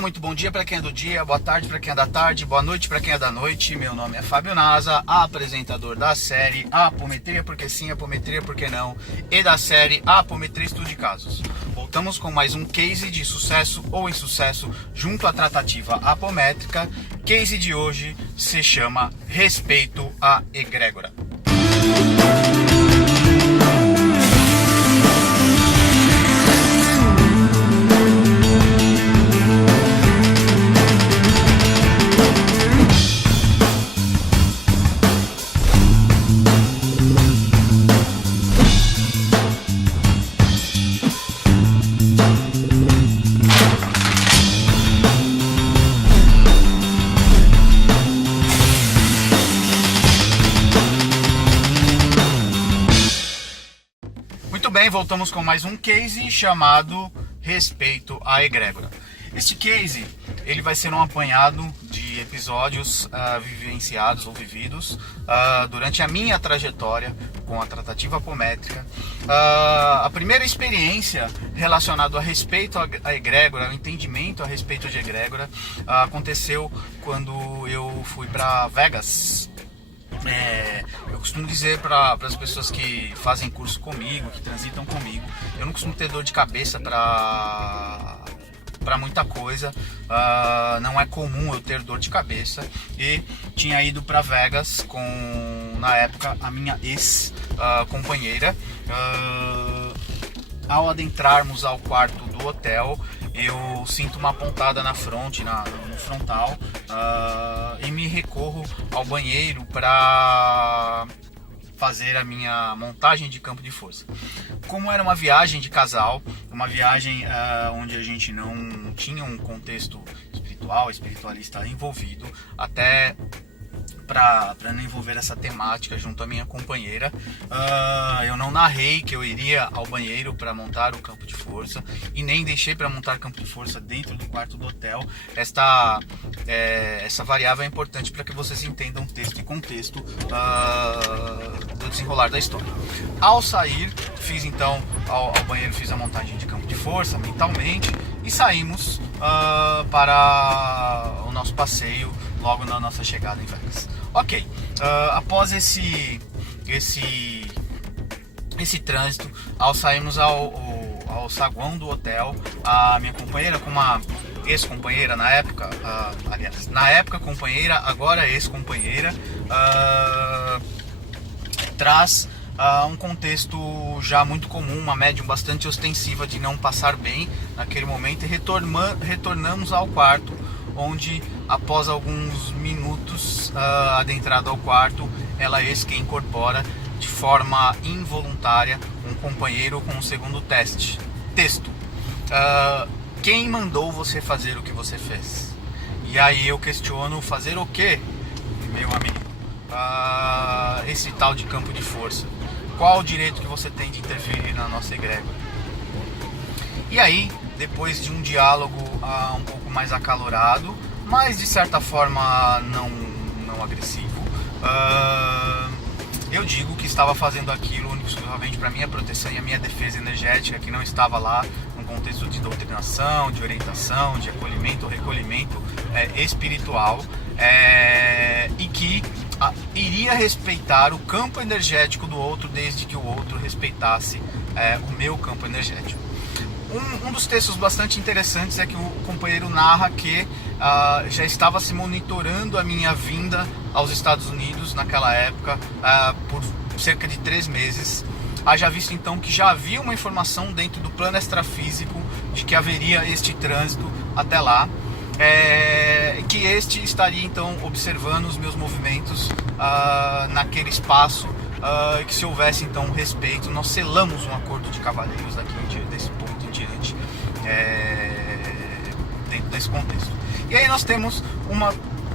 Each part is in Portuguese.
Olá, muito bom dia para quem é do dia, boa tarde para quem é da tarde, boa noite para quem é da noite. Meu nome é Fábio Nasa, apresentador da série Apometria Porque Sim, Apometria Porque Não e da série Apometria Estudo de Casos. Voltamos com mais um case de sucesso ou insucesso junto à tratativa apométrica. Case de hoje se chama Respeito à Egrégora. Muito bem, voltamos com mais um case chamado Respeito à Egrégora. Este case ele vai ser um apanhado de episódios vivenciados ou vividos durante a minha trajetória com a tratativa apométrica. A primeira experiência relacionada a respeito à egrégora, o entendimento a respeito de egrégora, aconteceu quando eu fui para Vegas. Eu costumo dizer para as pessoas que fazem curso comigo, que transitam comigo, eu não costumo ter dor de cabeça para muita coisa, não é comum eu ter dor de cabeça, e tinha ido para Vegas com, na época, a minha ex-companheira. Ao adentrarmos ao quarto do hotel, eu sinto uma pontada na fronte, no frontal, e me recorro ao banheiro para fazer a minha montagem de campo de força. Como era uma viagem de casal, uma viagem onde a gente não tinha um contexto espiritualista envolvido, até para não envolver essa temática junto à minha companheira, eu não narrei que eu iria ao banheiro para montar o campo de força e nem deixei para montar campo de força dentro do quarto do hotel. Essa variável é importante para que vocês entendam texto e contexto do desenrolar da história. Ao sair, fiz então ao banheiro, fiz a montagem de campo de força mentalmente e saímos para o nosso passeio logo na nossa chegada em Vegas. Ok, após esse trânsito, ao sairmos ao saguão do hotel, a minha companheira, com uma ex-companheira na época, na época companheira, agora ex-companheira, traz um contexto já muito comum, uma médium bastante ostensiva de não passar bem naquele momento, e retornamos ao quarto, onde após alguns minutos adentrado ao quarto, ela eis que incorpora de forma involuntária um companheiro com um segundo texto. Quem mandou você fazer o que você fez? E aí eu questiono, fazer o quê, meu amigo? Esse tal de campo de força. Qual o direito que você tem de interferir na nossa egrégora? E aí, depois de um diálogo um pouco mais acalorado, mas de certa forma não agressivo, eu digo que estava fazendo aquilo exclusivamente para minha proteção e a minha defesa energética, que não estava lá num contexto de doutrinação, de orientação, de acolhimento ou recolhimento espiritual, e que iria respeitar o campo energético do outro desde que o outro respeitasse o meu campo energético. Um dos textos bastante interessantes é que o companheiro narra que já estava se monitorando a minha vinda aos Estados Unidos naquela época por cerca de 3 meses. Haja visto então que já havia uma informação dentro do plano extrafísico de que haveria este trânsito até lá, que este estaria então observando os meus movimentos naquele espaço, e que se houvesse então um respeito, nós selamos um acordo de cavalheiros daqui desse ponto em diante, dentro desse contexto. E aí nós temos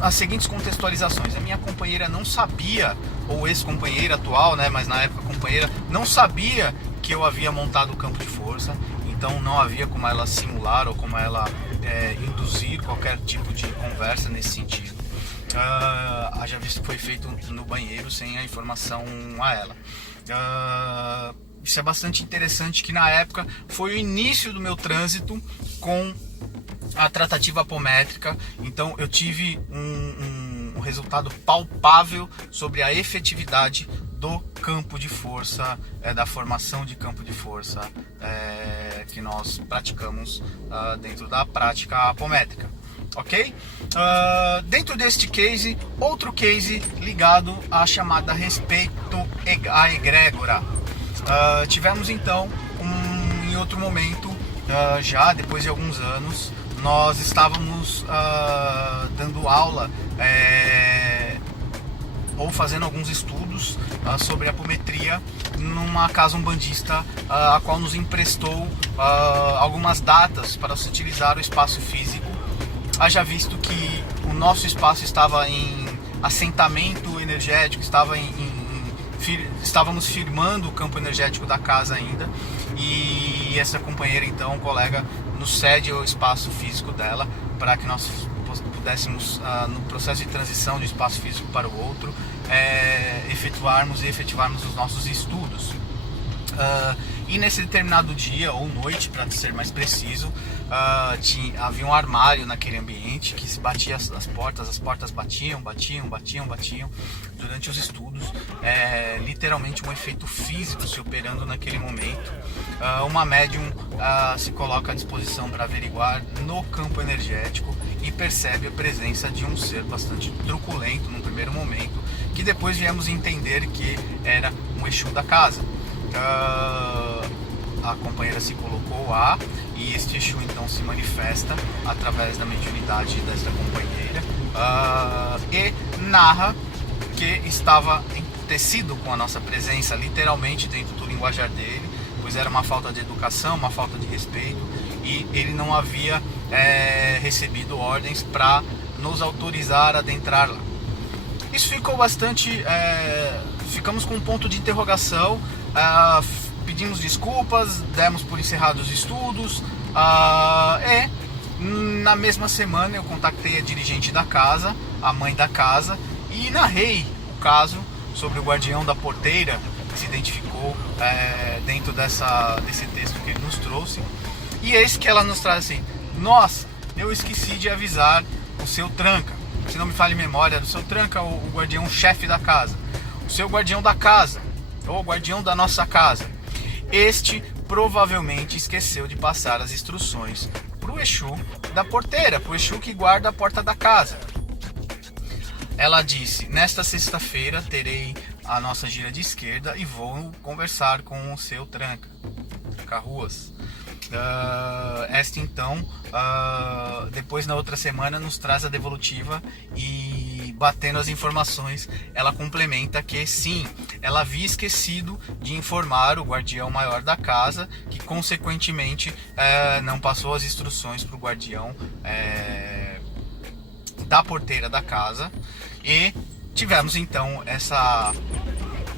as seguintes contextualizações. A minha companheira não sabia, ou ex-companheira atual, mas na época companheira, não sabia que eu havia montado o campo de força, então não havia como ela simular ou como ela induzir qualquer tipo de conversa nesse sentido. Haja visto que foi feito no banheiro sem a informação a ela. Isso é bastante interessante, que na época foi o início do meu trânsito com a tratativa apométrica. Então eu tive um resultado palpável sobre a efetividade do campo de força, da formação de campo de força que nós praticamos dentro da prática apométrica. Ok? Dentro deste case, outro case ligado à chamada respeito à egrégora. Tivemos então em outro momento, já depois de alguns anos, nós estávamos dando aula ou fazendo alguns estudos sobre apometria numa casa umbandista, a qual nos emprestou algumas datas para se utilizar o espaço físico. Haja visto que o nosso espaço estava em assentamento energético, estávamos firmando o campo energético da casa ainda, e essa companheira, então, colega, nos cede o espaço físico dela para que nós pudéssemos, no processo de transição de espaço físico para o outro, efetivarmos os nossos estudos. E nesse determinado dia ou noite, para ser mais preciso, havia um armário naquele ambiente que se batia as portas batiam durante os estudos, literalmente um efeito físico se operando naquele momento. Uma médium se coloca à disposição para averiguar no campo energético e percebe a presença de um ser bastante truculento num primeiro momento, que depois viemos entender que era um Exu da casa. A companheira se colocou lá e este Exu então se manifesta através da mediunidade desta companheira, e narra que estava emputecido com a nossa presença, literalmente dentro do linguajar dele, pois era uma falta de educação, uma falta de respeito, e ele não havia recebido ordens para nos autorizar a adentrar lá. Isso ficou bastante... ficamos com um ponto de interrogação, pedimos desculpas, demos por encerrados os estudos, e na mesma semana eu contactei a dirigente da casa, a mãe da casa, e narrei o caso sobre o guardião da porteira, que se identificou dentro desse texto que ele nos trouxe. E eis que ela nos traz assim: nossa, eu esqueci de avisar o seu tranca, se não me falha a memória, do seu tranca, o guardião-chefe da casa, o seu guardião da casa, ou guardião da nossa casa. Este provavelmente esqueceu de passar as instruções para o Exu da porteira, para o Exu que guarda a porta da casa. Ela disse: nesta sexta-feira terei a nossa gira de esquerda e vou conversar com o seu tranca-ruas. Esta então, depois na outra semana nos traz a devolutiva, e batendo as informações, ela complementa que sim, ela havia esquecido de informar o guardião maior da casa, que consequentemente não passou as instruções para o guardião da porteira da casa, e tivemos então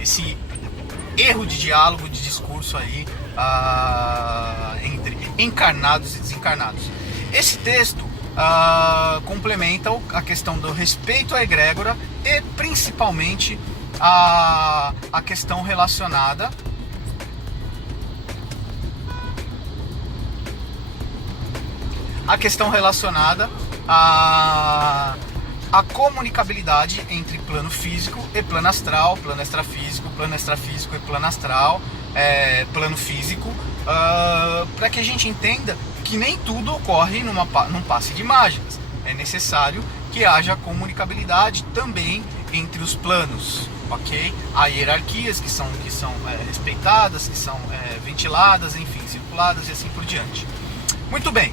esse erro de diálogo, de discurso aí entre encarnados e desencarnados. Esse texto complementa a questão do respeito à egrégora e principalmente a questão relacionada a comunicabilidade entre plano físico e plano astral, plano extrafísico, plano extrafísico e plano astral, plano físico, para que a gente entenda que nem tudo ocorre num passe de mágicas. É necessário que haja comunicabilidade também entre os planos, ok? Há hierarquias que são respeitadas, que são ventiladas, enfim, circuladas e assim por diante. Muito bem,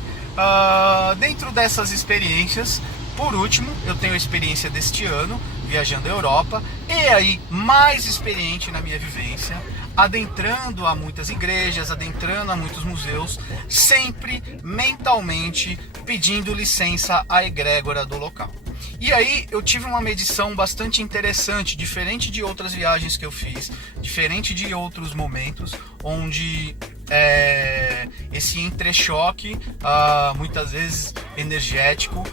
dentro dessas experiências, por último, eu tenho a experiência deste ano, viajando a Europa, e aí mais experiente na minha vivência, adentrando a muitas igrejas, adentrando a muitos museus, sempre mentalmente pedindo licença à egrégora do local. E aí eu tive uma medição bastante interessante, diferente de outras viagens que eu fiz, diferente de outros momentos, onde esse entrechoque, muitas vezes energético,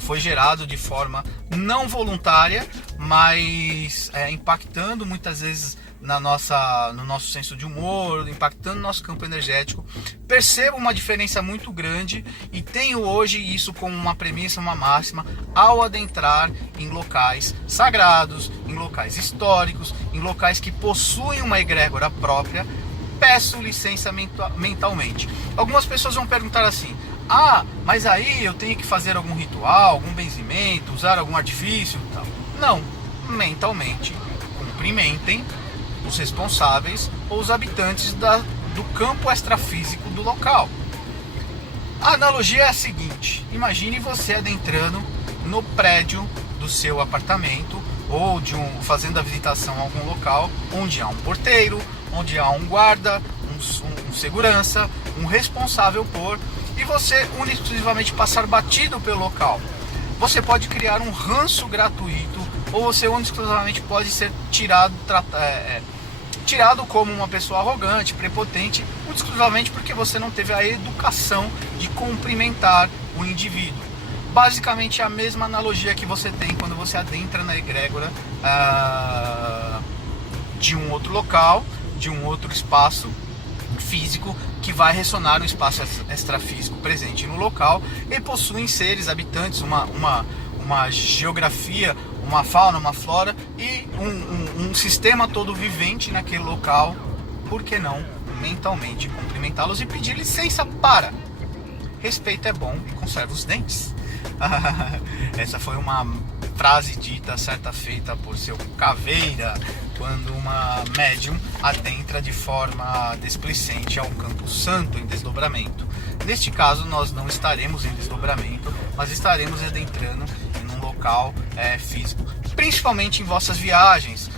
foi gerado de forma não voluntária, mas impactando muitas vezes no nosso senso de humor, impactando no nosso campo energético. Percebo uma diferença muito grande e tenho hoje isso como uma premissa, uma máxima, ao adentrar em locais sagrados, em locais históricos, em locais que possuem uma egrégora própria. Peço licença mentalmente. Algumas pessoas vão perguntar assim: mas aí eu tenho que fazer algum ritual, algum benzimento, usar algum artifício e tal. Não, mentalmente cumprimentem os responsáveis ou os habitantes do campo extrafísico do local. A analogia é a seguinte: imagine você adentrando no prédio do seu apartamento ou fazendo a visitação a algum local onde há um porteiro, onde há um guarda, um segurança, um responsável por, e você exclusivamente passar batido pelo local. Você pode criar um ranço gratuito, ou você exclusivamente pode ser tirado como uma pessoa arrogante, prepotente, exclusivamente porque você não teve a educação de cumprimentar o indivíduo. Basicamente é a mesma analogia que você tem quando você adentra na egrégora de um outro local, de um outro espaço físico que vai ressonar no espaço extrafísico presente no local, e possuem seres habitantes, uma geografia, uma fauna, uma flora e um sistema todo vivente naquele local. Por que não mentalmente cumprimentá-los e pedir licença para? Respeito é bom e conserva os dentes. Essa foi uma frase dita certa feita por seu Caveira, quando uma médium adentra de forma displicente ao campo santo em desdobramento. Neste caso nós não estaremos em desdobramento, mas estaremos adentrando em um local físico, principalmente em vossas viagens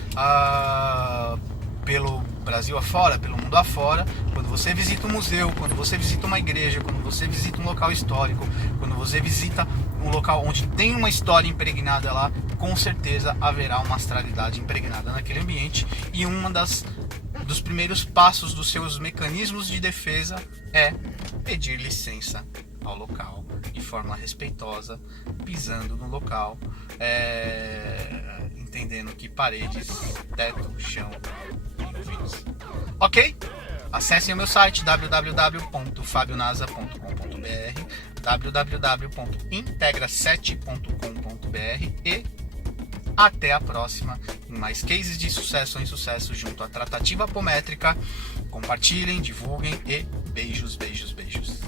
pelo Brasil afora, pelo mundo afora. Quando você visita um museu, quando você visita uma igreja, quando você visita um local histórico, quando você visita um local onde tem uma história impregnada lá, com certeza haverá uma astralidade impregnada naquele ambiente, e dos primeiros passos dos seus mecanismos de defesa é pedir licença ao local de forma respeitosa, pisando no local, entendendo que paredes, teto, chão e ouvidos. Ok? Acessem o meu site www.fabionasa.com.br, www.integra7.com.br e até a próxima em mais cases de sucesso ou insucesso junto à Tratativa Apométrica. Compartilhem, divulguem e beijos, beijos, beijos.